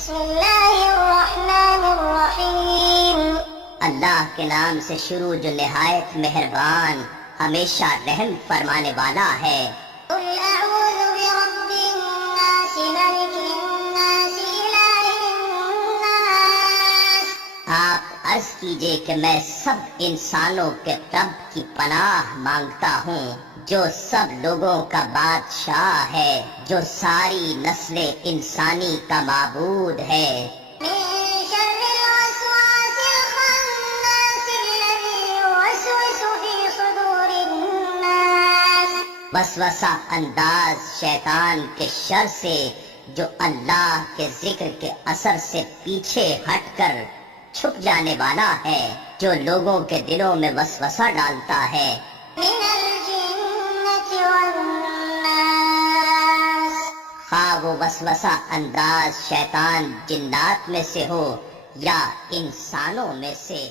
بسم اللہ الرحمن الرحیم، اللہ کے نام سے شروع جو نہایت مہربان ہمیشہ رحم فرمانے والا ہے۔ قل اعوذ برب الناس ملک الناس الہ الناس، آپ عرض کیجئے کہ میں سب انسانوں کے رب کی پناہ مانگتا ہوں، جو سب لوگوں کا بادشاہ ہے، جو ساری نسل انسانی کا معبود ہے۔ من شر الوسواس الخناس الذي يوسوس في صدور الناس، وسوسہ انداز شیطان کے شر سے جو اللہ کے ذکر کے اثر سے پیچھے ہٹ کر چھپ جانے والا ہے، جو لوگوں کے دلوں میں وسوسہ ڈالتا ہے۔ من الجنة والناس، خواہ وہ وسوسہ انداز شیطان جنات میں سے ہو یا انسانوں میں سے۔